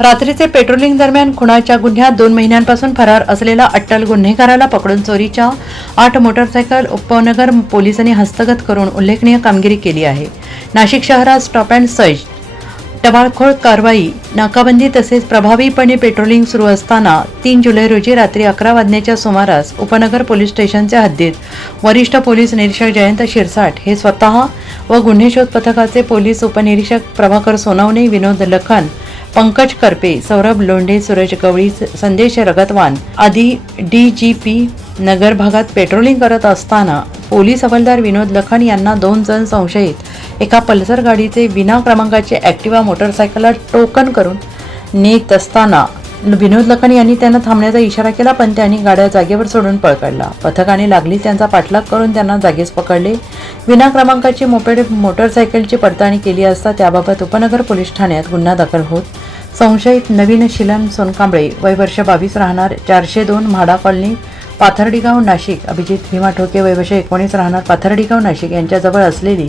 रात्रीचे पेट्रोलिंग दरम्यान खुणाच्या गुन्ह्यात दोन महिन्यांपासून फरार असलेला अट्टल गुन्हेगाराला पकडून चोरीच्या आठ मोटरसायकल उपनगर पोलिसांनी हस्तगत करून उल्लेखनीय कामगिरी केली आहे. नाशिक शहरात स्टॉप अँड सर्च टबाळखोळ कारवाई नाकाबंदी तसेच प्रभावीपणे पेट्रोलिंग सुरू असताना तीन जुलै रोजी रात्री अकरा वाजण्याच्या सुमारास उपनगर पोलीस स्टेशनच्या हद्दीत वरिष्ठ पोलीस निरीक्षक जयंत शिरसाट हे स्वतः व गुन्हे शोध पथकाचे पोलीस उपनिरीक्षक प्रभाकर सोनवणे विनोद लखन पंकज करपे सौरभ लोंढे सूरज गवळी संदेश रगतवान आदी डी जी पी नगर भागात पेट्रोलिंग करत असताना पोलीस हवालदार विनोद लखन यांना दोन जण संशयित. एका पल्सर गाडीचे विना क्रमांकाचे ॲक्टिवा मोटरसायकलला टोकन करून नेत असताना विनोद लखन यांनी त्यांना थांबण्याचा इशारा केला पण त्यांनी गाड्या जागेवर सोडून पळ काढला पथकाने लागली त्यांचा पाठलाग करून त्यांना जागीच पकडले. विना क्रमांकाची मोपेड मोटरसायकलची पडताळणी केली असता त्याबाबत उपनगर पोलीस ठाण्यात गुन्हा दाखल होत संशयित नवीन शिलन सोनकांबळे वय वर्ष बावीस राहणार चारशे दोन म्हाडा कॉलनी पाथर्डीगाव नाशिक. अभिजित भीमा ठोके वयवर्ष एकोणीस राहणार पाथर्डीगाव नाशिक यांच्याजवळ असलेली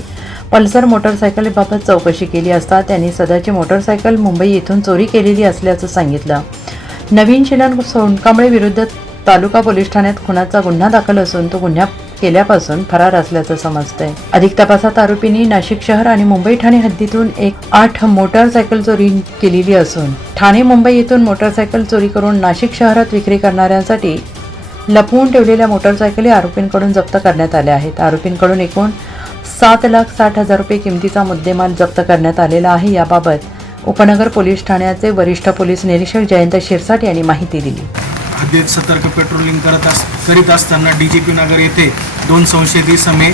पल्सर मोटरसायकलीबाबत चौकशी केली असता त्यांनी सदरची मोटरसायकल मुंबई येथून चोरी केलेली असल्याचं सांगितलं. नवीन शिलन सोनकांबळे विरुद्ध तालुका पोलीस ठाण्यात खुनाचा गुन्हा दाखल असून तो गुन्हा केल्यापासून फरार असल्याचं समजतंय. अधिक तपासात आरोपींनी नाशिक शहर आणि मुंबई ठाणे हद्दीतून एक आठ मोटारसायकल चोरी केलेली असून ठाणे मुंबई येथून मोटारसायकल चोरी करून नाशिक शहरात विक्री करणाऱ्यांसाठी लपवून ठेवलेल्या मोटारसायकली आरोपींकडून जप्त करण्यात आल्या आहेत. आरोपींकडून एकूण सात लाख साठ हजार रुपये किमतीचा मुद्देमाल जप्त करण्यात आलेला आहे. याबाबत उपनगर पोलीस ठाण्याचे वरिष्ठ पोलीस निरीक्षक जयंत शिरसाट यांनी माहिती दिली. हद्दीत सतर्क पेट्रोलिंग करत अस करीत असताना डी जी पी नगर येथे दोन संशयित इसमे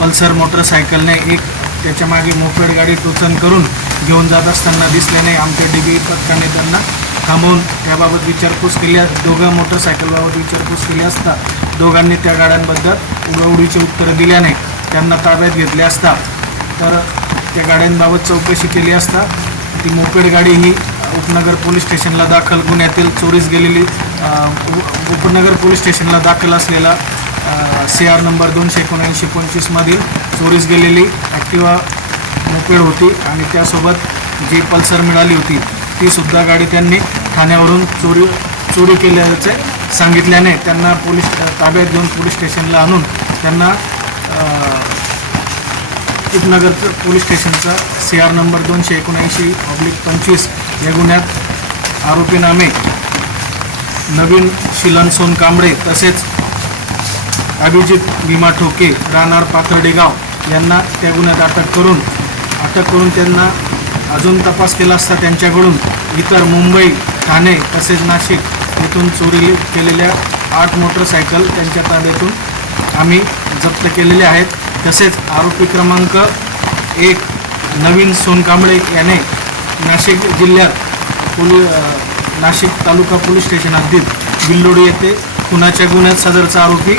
पल्सर मोटरसायकलने एक त्याच्यामागे मोपेड गाडी टोचन करून घेऊन जात असताना दिसल्याने आमच्या डी बी पथकाने त्यांना थांबवून त्याबाबत विचारपूस केली दोघं मोटरसायकलबाबत विचारपूस केली असता दोघांनी त्या गाड्यांबद्दल उडवडीची उत्तरं दिल्याने त्यांना ताब्यात घेतले असता तर त्या गाड्यांबाबत चौकशी केली असता ती मोपेड गाडी ही उपनगर पोलीस स्टेशनला दाखल. गुन्ह्यातील चोरीस गेलेली उप- उपनगर पोलीस स्टेशनला दाखल असलेला सी आर नंबर दोनशे एकोणऐंशी पंचवीसमधील चोरीस गेलेली ॲक्टिवा मोपेड होती आणि त्यासोबत जी पल्सर मिळाली होती तीसुद्धा गाडी त्यांनी ठाण्यावरून चोरी चोरी केल्याचे सांगितल्याने त्यांना पोलीस ताब्यात घेऊन पोलीस स्टेशनला आणून त्यांना उपनगर पोलीस स्टेशनचा सी आर नंबर दोनशे एकोणऐंशी ऑब्लिक पंचवीस या गुन्ह्यात आरोपीनामे नवीन शिलन सोन कांबळे तसेच अभिजित भीमा ठोके राहणार पाथर्डे गाव यांना त्या गुन्ह्यात अटक करून अटक करून त्यांना अजून तपास केला असता त्यांच्याकडून इतर मुंबई ठाणे तसेच नाशिक येथून चोरी केलेल्या आठ मोटरसायकल त्यांच्या ताब्यातून आम्ही जप्त केलेले आहेत. तसेच आरोपी क्रमांक एक नवीन सोनकांबळे याने नाशिक जिल्ह्यात पोली नाशिक तालुका पोलीस स्टेशन हद्दीत बिल्लोडी येथे खुनाच्या गुन्ह्यात सदरचा आरोपी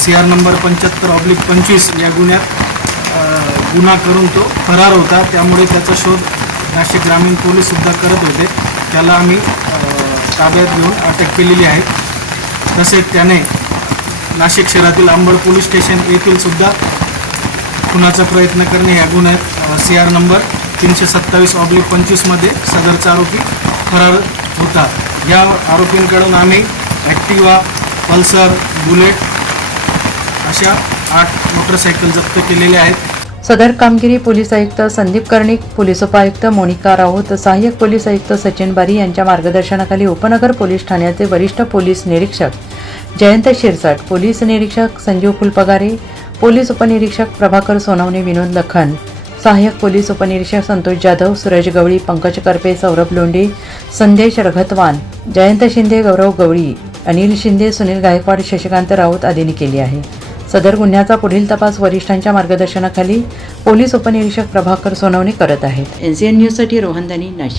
सी आर नंबर पंच्याहत्तर ऑब्लिक पंचवीस या गुन्ह्यात गुन्हा करून तो फरार होता. त्यामुळे त्याचा शोध नाशिक ग्रामीण पोलीससुद्धा करत होते. त्याला आम्ही ताब्यात घेऊन अटक केलेली आहे. तसेच त्याने नाशिक शहरातील अंबड पोलीस स्टेशन येथील सुद्धा खुनाचा प्रयत्न करणे ह्या गुन्ह्यात सी आर नंबर तीनशे सत्तावीस ऑब्लिक पंचवीसमध्ये सदरचा आरोपी फरार होता. या आरोपींकडून आम्ही ॲक्टिवा पल्सर बुलेट अशा आठ मोटरसायकल जप्त केलेल्या आहेत. सदर कामगिरी पोलीस आयुक्त संदीप कर्णिक पोलीस उपायुक्त मोनिका राऊत सहाय्यक पोलीस आयुक्त सचिन बारी यांच्या मार्गदर्शनाखाली उपनगर पोलीस ठाण्याचे वरिष्ठ पोलीस निरीक्षक जयंत शिरसाट पोलीस निरीक्षक संजीव फुलपगारे पोलीस उपनिरीक्षक प्रभाकर सोनवणे विनोद लखन सहाय्यक पोलीस उपनिरीक्षक संतोष जाधव सूरज गवळी पंकज करपे सौरभ लोंढे संदेश रघतवान जयंत शिंदे गौरव गवळी अनिल शिंदे सुनील गायकवाड शशिकांत राऊत आदींनी केली आहे. सदर गुन्ह्याचा पुढील तपास वरिष्ठांच्या मार्गदर्शनाखाली पोलीस उपनिरीक्षक प्रभाकर सोनवणे करत आहेत. एनसीएन न्यूजसाठी रोहनदानी नाशिक.